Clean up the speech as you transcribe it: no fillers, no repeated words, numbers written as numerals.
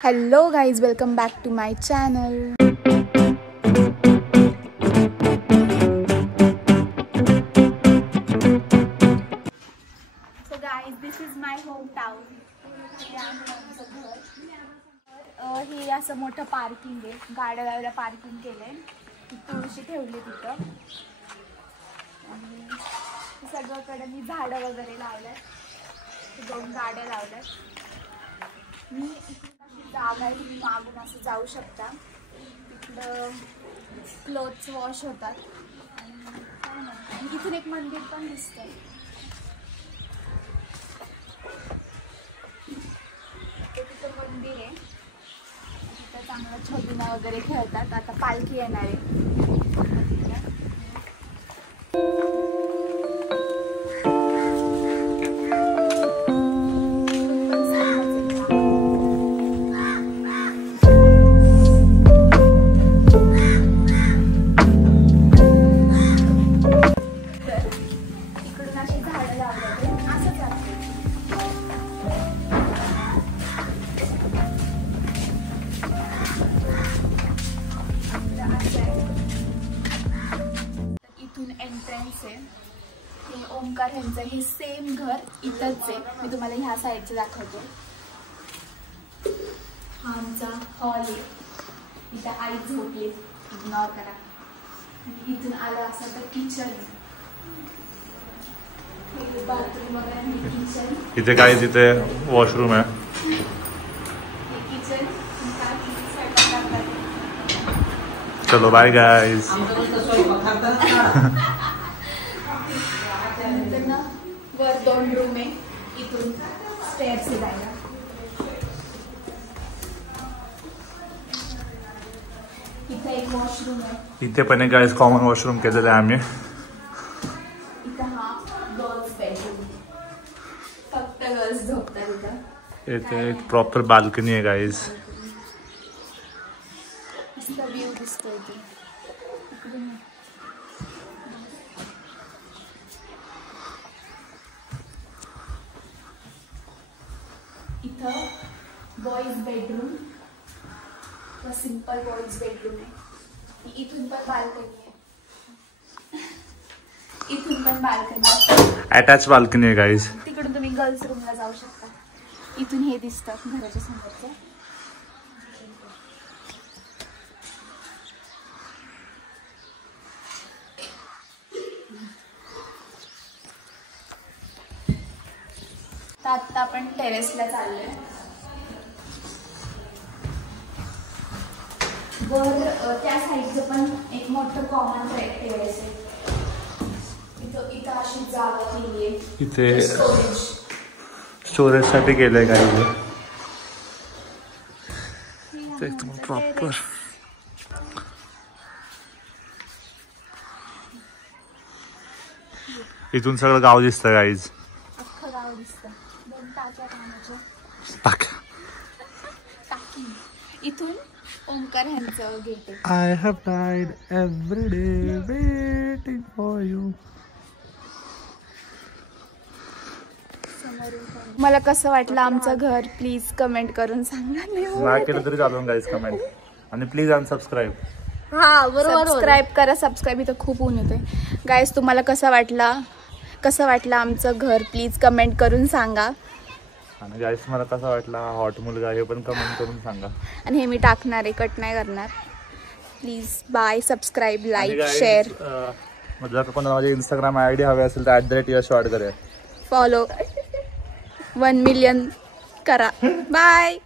Hello guys, welcome back to my channel. So guys, this is my hometown. हे असं मोठं parking आहे. गाड्या लावायला पार्किंग केलंय. तुळशी ठेवली तिथं. आणि सगळीकडे मी झाडं वगैरे लावल्यात. दोन गाड्या लावल्यात. मी जागा आहे, तुम्ही मागून असं जाऊ शकता. तिकडं क्लोथ्स वॉश होतात आणि इथून एक मंदिर पण दिसतंय. तिथं मंदिर आहे. तिथं चांगलं छबिना वगैरे खेळतात. आता पालखी येणार आहे. एंट्रन्स आहे. हे ओमकार यांचं हे सेम घर इथंच आहे. मी तुम्हाला ह्या साईडचं दाखवतो. हा आमचा हॉल आहे. इथं आई झोपली, इग्नोर करा. इथून आलं असं तर किचन, बाथरूम वगैरे, किचन. इथे काय, तिथे वॉशरूम आहे. किचन. चलो बाय गाइस. वर 2 रूम आहे. इथून स्टेअर्स जायला. इथे एक वॉशरूम आहे. इथे पण एक गाइस कॉमन वॉशरूम केलेलं आहे आम्ही. इथं हा गर्ल्स बेडरूम, फक्त गर्ल्स झोपतात इथं. इथे एक प्रॉपर बाल्कनी आहे गाइस. व्ह्यू दिसतोय ते. इथं boys bedroom, simple boys bedroom आहे. इथून पण बाल्कनी आहे. इथून पण बाल्कनी, अटॅच बाल्कनी आहे गाइस. तिकडून तुम्ही गर्ल्स रूमला जाऊ शकता. इथून हे दिसतं घराच्या समोरचं. आता आपण टेरेसला चाललोय. वर त्या साईडचं पण एक मोठं कॉमन टेरेस आहे. इथं अशी जागा केली आहे. इथे स्टोरेज साठी केलंय काय एकदम प्रॉपर. इथून सगळं गाव दिसतं गाईज. अख्खं गाव दिसतं. 2 टाक्या पाण्याच्या. इथून ओमकार ह्यांचं गेट आहे. I have died every day waiting for you. मला कसं वाटलं आमचं घर, प्लीज कमेंट करून सांगा. नाही केलं तरी चालून गाईज कमेंट. आणि प्लीज अनसबस्क्राईब. हा बरोबर, सबस्क्राईब करा. सबस्क्राईब इथं खूप ऊन येते गाईज. तुम्हाला कसं वाटलं आमचं घर, प्लीज कमेंट करून सांगा. आणि गाईस मला कसा वाटला हॉट मुलगा हे पण कमेंट करून सांगा. आणि हे मी टाकणार आहे, कट नाही करणार. Please bye, subscribe, like, share. जर कोणाला माझे इंस्टाग्राम आयडी हवे असेल तर @यश वाडकर फॉलो 1 मिलियन करा. बाय.